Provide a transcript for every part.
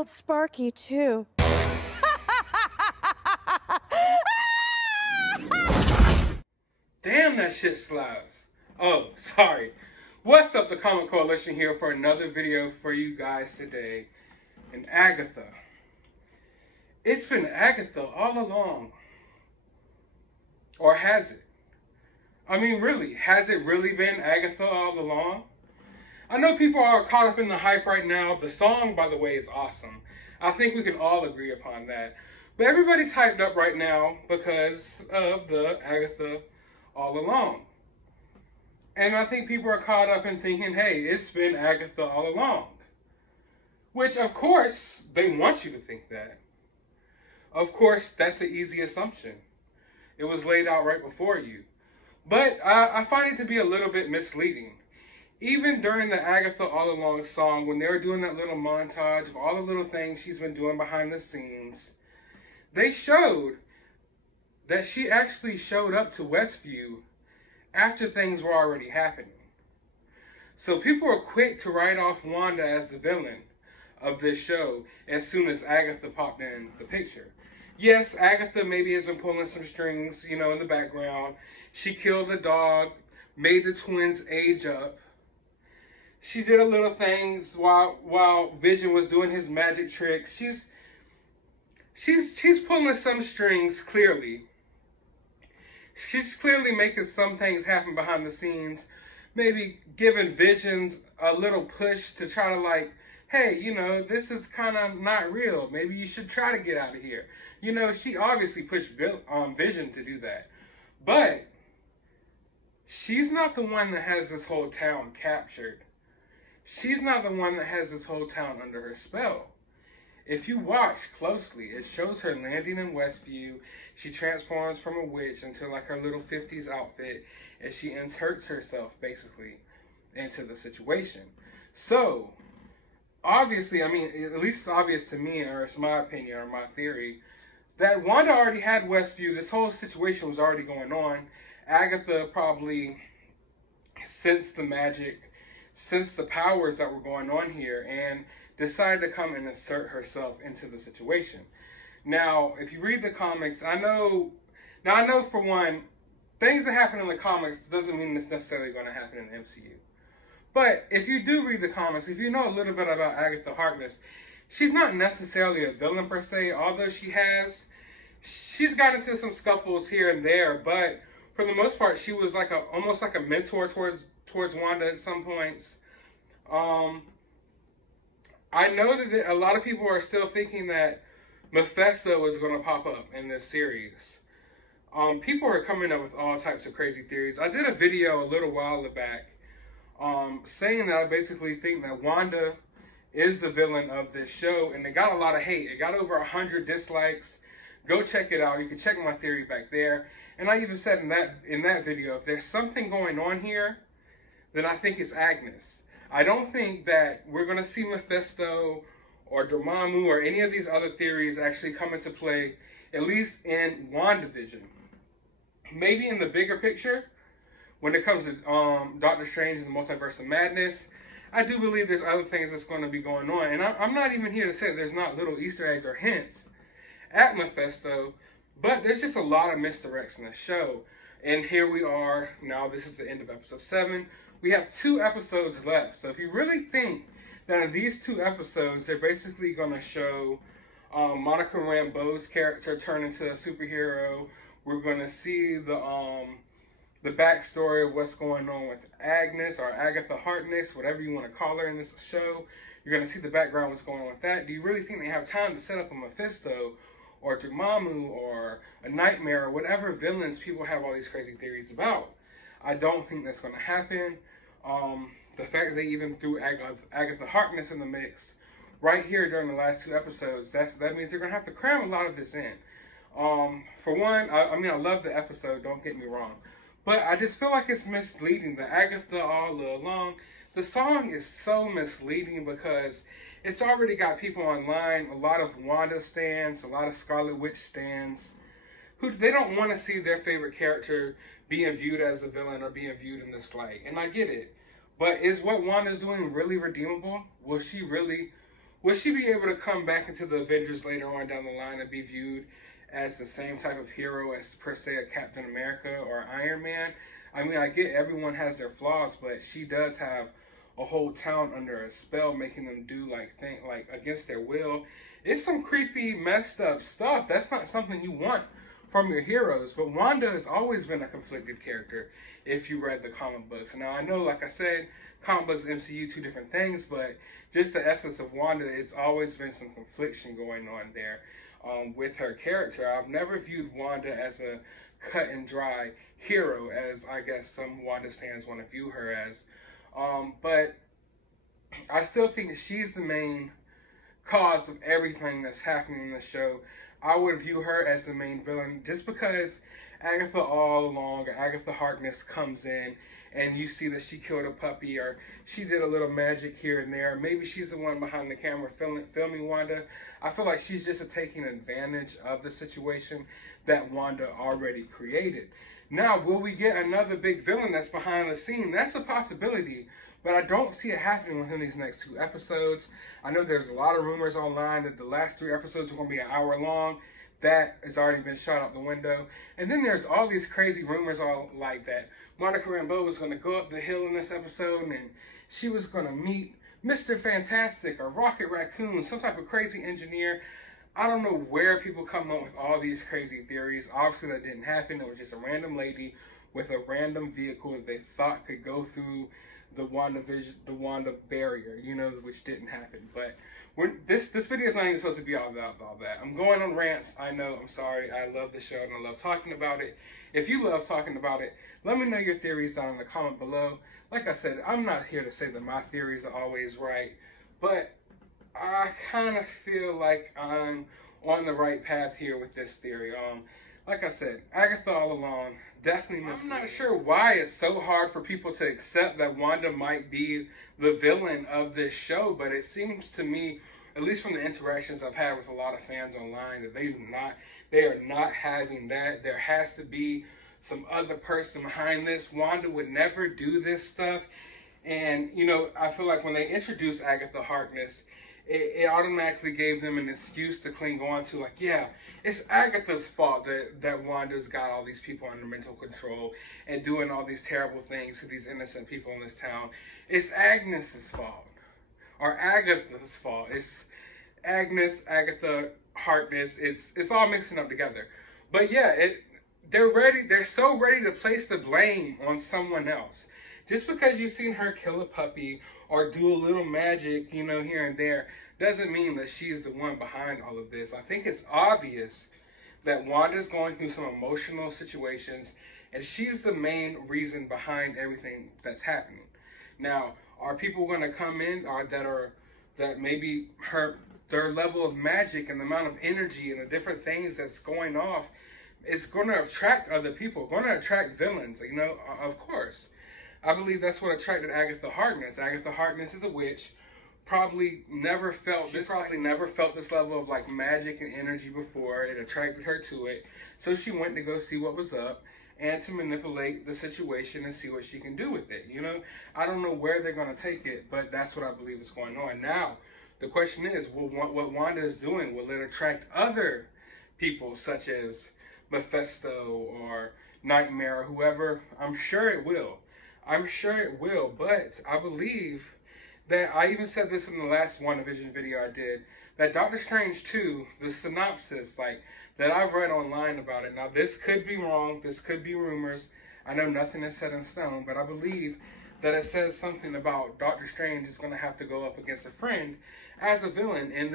killed Sparky, too. Damn, that shit slaps. Oh, sorry. What's up, the Comic Coalition here for another video for you guys today. And Agatha. It's been Agatha all along. Or has it? I mean, really, has it really been Agatha all along? I know people are caught up in the hype right now. The song, by the way, is awesome. I think we can all agree upon that. But everybody's hyped up right now because of the Agatha All Along. And I think people are caught up in thinking, hey, it's been Agatha all along. Which, of course, they want you to think that. Of course, that's the easy assumption. It was laid out right before you. But I find it to be a little bit misleading. Even during the Agatha All Along song, when they were doing that little montage of all the little things she's been doing behind the scenes, they showed that she actually showed up to Westview after things were already happening. So people were quick to write off Wanda as the villain of this show as soon as Agatha popped in the picture. Yes, Agatha maybe has been pulling some strings, in the background. She killed a dog, made the twins age up. She did a little things while Vision was doing his magic tricks. She's pulling some strings, clearly. She's clearly making some things happen behind the scenes. Maybe giving Visions a little push to try to hey, this is kind of not real. Maybe you should try to get out of here. She obviously pushed Vision to do that. But she's not the one that has this whole town captured. She's not the one that has this whole town under her spell. If you watch closely, it shows her landing in Westview. She transforms from a witch into her little 50s outfit, and she inserts herself basically into the situation. So, obviously, at least it's obvious to me, or it's my opinion or my theory, that Wanda already had Westview. This whole situation was already going on. Agatha probably sensed the magic, sensed the powers that were going on here, and decided to come and insert herself into the situation. Now, if you read the comics, I know for one, things that happen in the comics doesn't mean it's necessarily going to happen in the MCU. But if you do read the comics, if you know a little bit about Agatha Harkness, she's not necessarily a villain per se, although she's got into some scuffles here and there, but for the most part, she was almost like a mentor towards Wanda at some points. I know that a lot of people are still thinking that Mephisto is going to pop up in this series. People are coming up with all types of crazy theories. I did a video a little while back saying that I basically think that Wanda is the villain of this show, and it got a lot of hate. It got over 100 dislikes. Go check it out. You can check my theory back there. And I even said in that video, if there's something going on here, then I think it's Agnes. I don't think that we're going to see Mephisto or Dormammu or any of these other theories actually come into play, at least in WandaVision. Maybe in the bigger picture, when it comes to Doctor Strange and the Multiverse of Madness, I do believe there's other things that's going to be going on. And I'm not even here to say there's not little Easter eggs or hints at Mephisto, but there's just a lot of misdirects in the show. And here we are, now this is the end of episode 7. We have 2 episodes left. So if you really think that in these 2 episodes, they're basically going to show Monica Rambeau's character turn into a superhero, we're going to see the backstory of what's going on with Agnes or Agatha Harkness, whatever you want to call her in this show. You're going to see the background, what's going on with that. Do you really think they have time to set up a Mephisto or Dormammu or a Nightmare or whatever villains people have all these crazy theories about? I don't think that's going to happen. The fact that they even threw Agatha Harkness in the mix right here during the last 2 episodes, that means they're going to have to cram a lot of this in. For one, I love the episode, don't get me wrong. But I just feel like it's misleading. The Agatha All Along, the song is so misleading because it's already got people online, a lot of Wanda stans, a lot of Scarlet Witch stans, who they don't want to see their favorite character being viewed as a villain or being viewed in this light. And I get it. But is what Wanda's doing really redeemable? Will she really will she be able to come back into the Avengers later on down the line and be viewed as the same type of hero as, per se, a Captain America or Iron Man? I mean, I get everyone has their flaws, but she does have a whole town under a spell, making them do like against their will. It's some creepy, messed up stuff. That's not something you want from your heroes. But Wanda has always been a conflicted character if you read the comic books. Now, I know, like I said, comic books, MCU, two different things, but just the essence of Wanda, it's always been some confliction going on there with her character. I've never viewed Wanda as a cut and dry hero, as I guess some Wanda fans want to view her as. But I still think she's the main cause of everything that's happening in the show. I would view her as the main villain just because Agatha All Along, or Agatha Harkness, comes in and you see that she killed a puppy or she did a little magic here and there. Maybe she's the one behind the camera filming Wanda. I feel like she's just taking advantage of the situation that Wanda already created. Now, will we get another big villain that's behind the scene? That's a possibility, but I don't see it happening within these next 2 episodes. I know there's a lot of rumors online that the last 3 episodes are going to be an hour long. That has already been shot out the window. And then there's all these crazy rumors all like that Monica Rambeau was going to go up the hill in this episode and she was going to meet Mr. Fantastic or Rocket Raccoon, some type of crazy engineer. I don't know where people come up with all these crazy theories. Obviously that didn't happen. It was just a random lady with a random vehicle that they thought could go through the Wanda barrier, you know, which didn't happen. But this video is not even supposed to be all that. I'm going on rants. I know. I'm sorry. I love the show and I love talking about it. If you love talking about it, let me know your theories down in the comment below. Like I said, I'm not here to say that my theories are always right, but I kind of feel like I'm on the right path here with this theory. Like I said, Agatha All Along, definitely misleading. I'm not sure why it's so hard for people to accept that Wanda might be the villain of this show, but it seems to me, at least from the interactions I've had with a lot of fans online, that they are not having that. There has to be some other person behind this. Wanda would never do this stuff. And, you know, I feel like when they introduced Agatha Harkness, it automatically gave them an excuse to cling on to, like, yeah, it's Agatha's fault that Wanda's got all these people under mental control and doing all these terrible things to these innocent people in this town. It's Agnes's fault, or Agatha's fault. It's Agatha Harkness. It's all mixing up together. But yeah, they're so ready to place the blame on someone else. Just because you've seen her kill a puppy or do a little magic, you know, here and there, doesn't mean that she's the one behind all of this. I think it's obvious that Wanda's going through some emotional situations, and she's the main reason behind everything that's happening. Now, are people going to come in that maybe their level of magic and the amount of energy and the different things that's going off is going to attract other people, going to attract villains, you know, of course. I believe that's what attracted Agatha Harkness. Agatha Harkness is a witch. Probably never felt this level of like magic and energy before. It attracted her to it. So she went to go see what was up and to manipulate the situation and see what she can do with it. You know, I don't know where they're going to take it, but that's what I believe is going on. Now, the question is, what Wanda is doing, will it attract other people such as Mephisto or Nightmare or whoever? I'm sure it will. I'm sure it will, but I believe that, I even said this in the last WandaVision video I did, that Doctor Strange 2, the synopsis, like, that I've read online about it. Now, this could be wrong, this could be rumors. I know nothing is set in stone, but I believe that it says something about Doctor Strange is going to have to go up against a friend as a villain in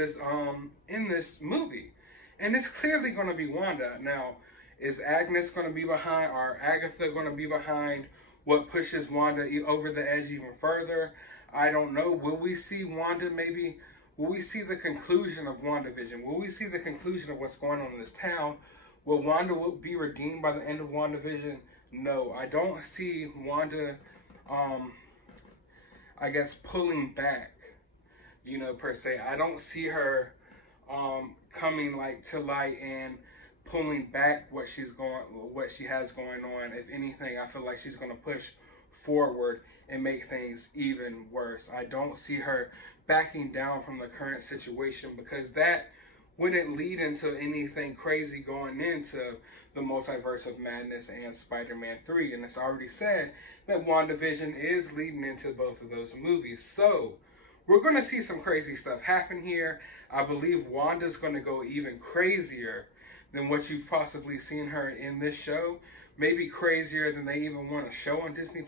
this movie. And it's clearly going to be Wanda. Now, is Agnes going to be behind, or Agatha going to be behind what pushes Wanda over the edge even further? I don't know. Will we see Wanda maybe? Will we see the conclusion of WandaVision? Will we see the conclusion of what's going on in this town? Will Wanda be redeemed by the end of WandaVision? No, I don't see Wanda, I guess, pulling back, you know, per se. I don't see her coming like to light and pulling back what she has going on. If anything, I feel like she's going to push forward and make things even worse. I don't see her backing down from the current situation, because that wouldn't lead into anything crazy going into the Multiverse of Madness and Spider-Man 3. And it's already said that WandaVision is leading into both of those movies. So we're going to see some crazy stuff happen here. I believe Wanda's going to go even crazier than what you've possibly seen her in this show. Maybe crazier than they even want to show on Disney+.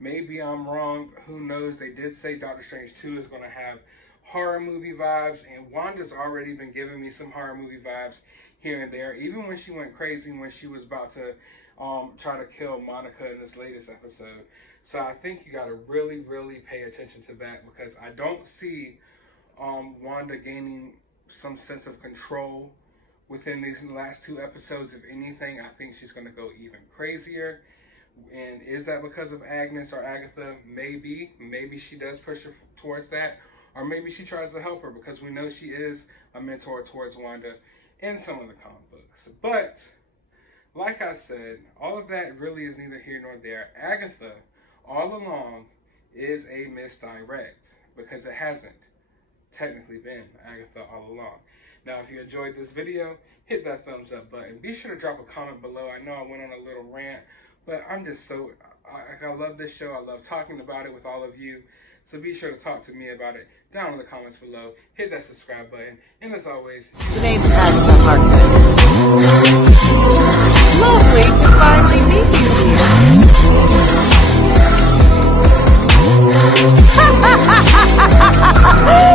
Maybe I'm wrong. Who knows? They did say Doctor Strange 2 is going to have horror movie vibes, and Wanda's already been giving me some horror movie vibes here and there, even when she went crazy when she was about to try to kill Monica in this latest episode. So I think you got to really, really pay attention to that, because I don't see Wanda gaining some sense of control within these last 2 episodes. If anything, I think she's going to go even crazier. And is that because of Agnes or Agatha? Maybe. Maybe she does push her towards that. Or maybe she tries to help her, because we know she is a mentor towards Wanda in some of the comic books. But, like I said, all of that really is neither here nor there. Agatha All Along is a misdirect, because it hasn't technically been Agatha All Along. Now, if you enjoyed this video, hit that thumbs up button. Be sure to drop a comment below. I know I went on a little rant, but I'm just so, I love this show. I love talking about it with all of you. So be sure to talk to me about it down in the comments below. Hit that subscribe button. And as always, the name's Agatha Harkness. Lovely to finally meet you here.